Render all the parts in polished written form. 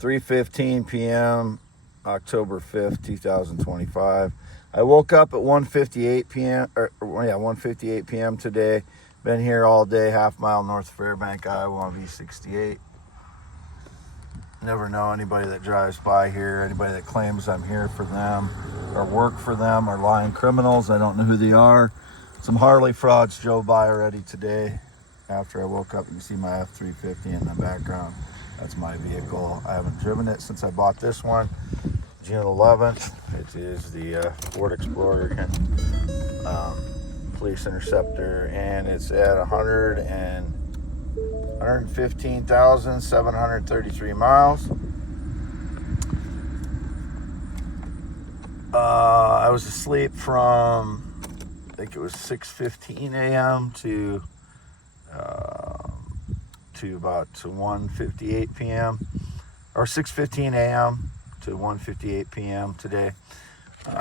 3:15 p.m., October 5th, 2025. I woke up at 1:58 p.m. 1:58 p.m. today. Been here all day, half mile north of Fairbank, Iowa on V68. Never know anybody that drives by here, anybody that claims I'm here for them or work for them are lying criminals. I don't know who they are. Some Harley frauds drove by already today after I woke up. You can see my F-350 in the background. That's my vehicle. I haven't driven it since I bought this one, June 11th. It is the Ford Explorer again. Police Interceptor, and it's at 115,733 miles. I was asleep from, I think it was 6:15 a.m. to about 1:58 p.m. or 6:15 a.m. to 1:58 p.m. today.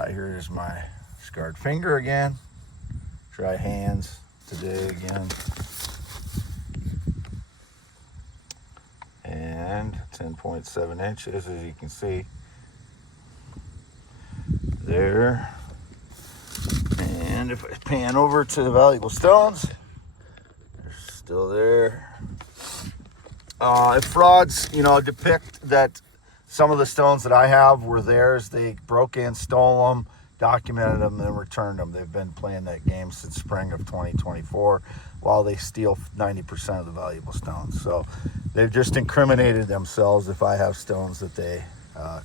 Here is my scarred finger again. Dry hands today again. And 10.7 inches, as you can see there. And if I pan over to the valuable stones, they're still there. If frauds, depict that some of the stones that I have were theirs, they broke in, stole them, documented them, and returned them. They've been playing that game since spring of 2024 while they steal 90% of the valuable stones. So they've just incriminated themselves if I have stones that they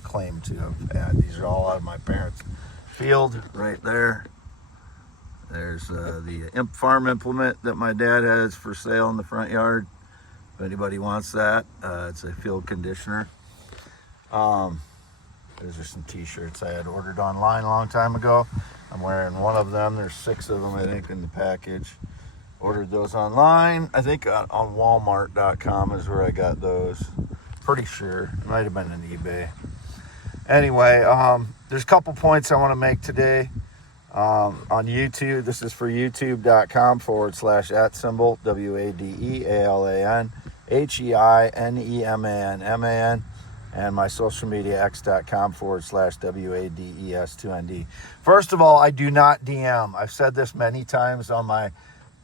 claim to have had. These are all out of my parents' field right there. There's the imp farm implement that my dad has for sale in the front yard. If anybody wants that, it's a field conditioner. Those are some t-shirts I had ordered online a long time ago. I'm wearing one of them. There's 6 of them, I think, in the package. Ordered those online. I think on Walmart.com is where I got those. Pretty sure. It might have been on eBay. Anyway, there's a couple points I want to make today. On YouTube, this is for youtube.com/@symbol, WADEALAN, and my social media, x.com/WADES2ND. First of all, I do not DM. I've said this many times on my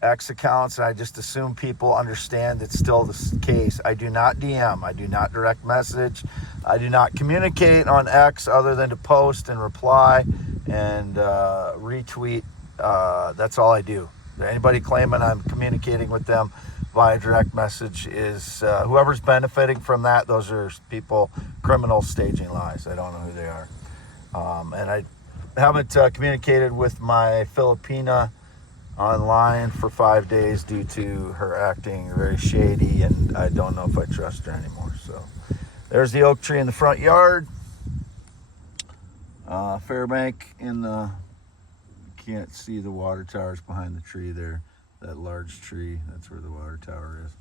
X accounts, and I just assume people understand it's still the case. I do not DM. I do not direct message. I do not communicate on X other than to post and reply and retweet. That's all I do. Anybody claiming I'm communicating with them via direct message is whoever's benefiting from that. Those are people, criminals staging lies. I don't know who they are. And I haven't communicated with my Filipina online for 5 days due to her acting very shady, and I don't know if I trust her anymore. So there's the oak tree in the front yard. Fairbank in the, you can't see the water towers behind the tree there. That large tree, that's where the water tower is.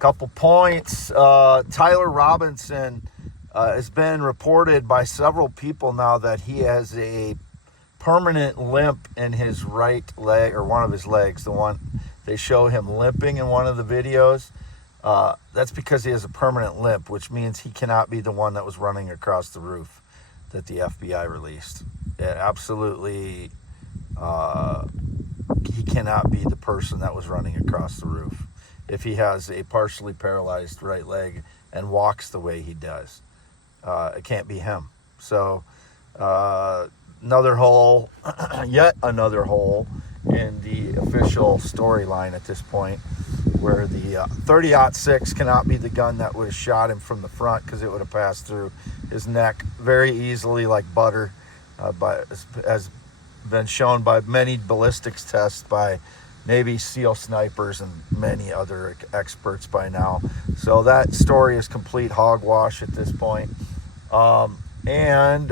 Couple points. Tyler Robinson has been reported by several people now that he has a permanent limp in his right leg, or one of his legs. The one they show him limping in one of the videos. That's because he has a permanent limp, which means he cannot be the one that was running across the roof that the FBI released. It absolutely, he cannot be the person that was running across the roof if he has a partially paralyzed right leg and walks the way he does. It can't be him. So another hole, yet another hole in the official storyline at this point, where the 30-06 cannot be the gun that would have shot him from the front, because it would have passed through his neck very easily like butter, has been shown by many ballistics tests by Navy SEAL snipers and many other experts by now. So that story is complete hogwash at this point. And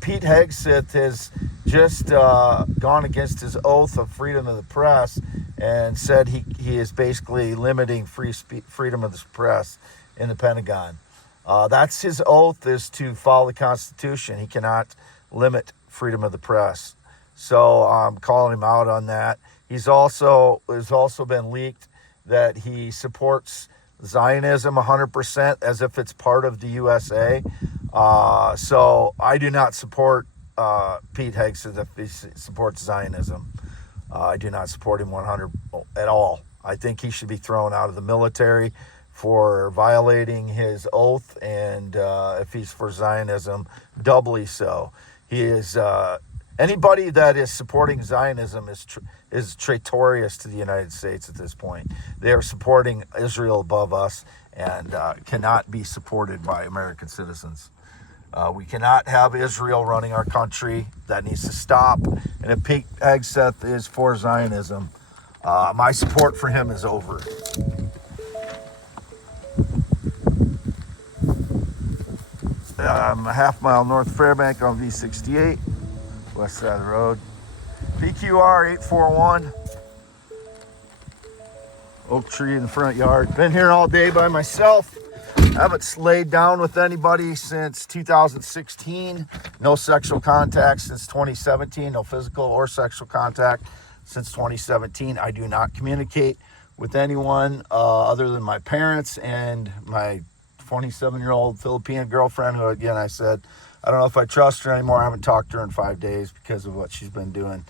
Pete Hegseth has just gone against his oath of freedom of the press and said he is basically limiting freedom of the press in the Pentagon. That's his oath, is to follow the Constitution. He cannot limit freedom of the press. So I'm calling him out on that. It's also been leaked that he supports Zionism 100% as if it's part of the USA. So I do not support Pete Hegseth if he supports Zionism. I do not support him 100 at all. I think he should be thrown out of the military for violating his oath, and if he's for Zionism, doubly so. He is anybody that is supporting Zionism is traitorous to the United States at this point. They are supporting Israel above us, and cannot be supported by American citizens. We cannot have Israel running our country. That needs to stop. And if Pete Hegseth is for Zionism, my support for him is over. I'm a half mile north of Fairbank on V68, west side of the road. PQR 841. Oak tree in the front yard. Been here all day by myself. Haven't laid down with anybody since 2016. No sexual contact since 2017. No physical or sexual contact since 2017. I do not communicate with anyone other than my parents and my 27-year-old Filipina girlfriend, who, again, I said, I don't know if I trust her anymore. I haven't talked to her in 5 days because of what she's been doing.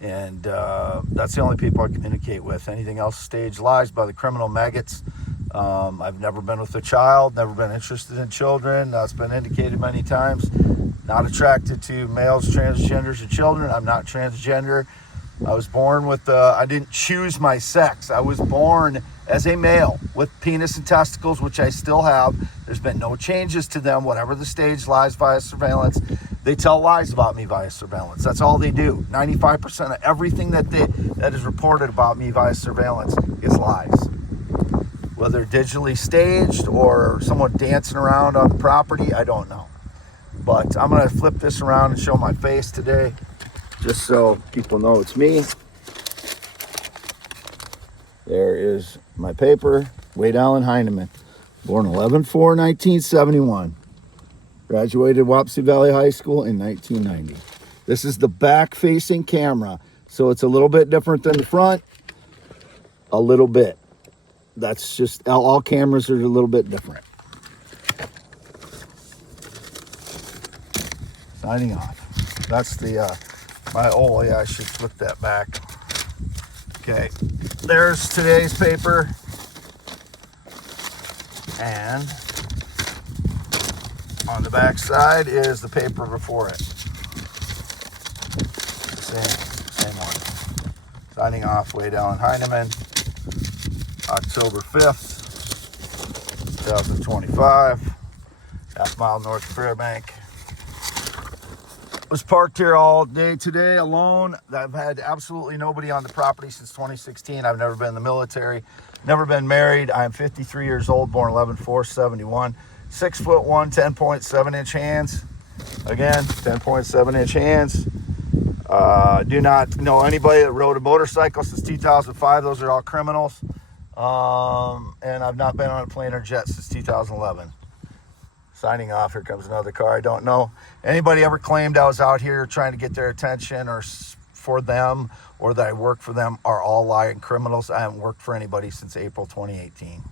And that's the only people I communicate with. Anything else, stage lies by the criminal maggots. I've never been with a child, never been interested in children. That's been indicated many times. Not attracted to males, transgenders, or children. I'm not transgender. I was born with, I didn't choose my sex. I was born as a male with penis and testicles, which I still have. There's been no changes to them. Whatever the stage lies via surveillance, they tell lies about me via surveillance. That's all they do. 95% of everything that is reported about me via surveillance is lies. Whether digitally staged or someone dancing around on the property, I don't know. But I'm going to flip this around and show my face today, just so people know it's me. There is my paper. Wade Allen Heineman, born 11/4/1971. Graduated Wapsie Valley High School in 1990. This is the back-facing camera, so it's a little bit different than the front. A little bit. That's just, all cameras are a little bit different. Signing off. That's the, oh yeah, I should flip that back. Okay, there's today's paper. And on the back side is the paper before it. Same one. Signing off, Wade Allen Heineman. October 5th, 2025. Half mile north of Fairbank. Was parked here all day today alone. I've had absolutely nobody on the property since 2016. I've never been in the military, never been married. I am 53 years old, born 11/4/71. 6'1", 10.7-inch hands. Again, 10.7-inch hands. Do not know anybody that rode a motorcycle since 2005. Those are all criminals. And I've not been on a plane or jet since 2011. Signing off. Here comes another car. I don't know. Anybody ever claimed I was out here trying to get their attention or for them, or that I work for them, are all lying criminals. I haven't worked for anybody since April 2018.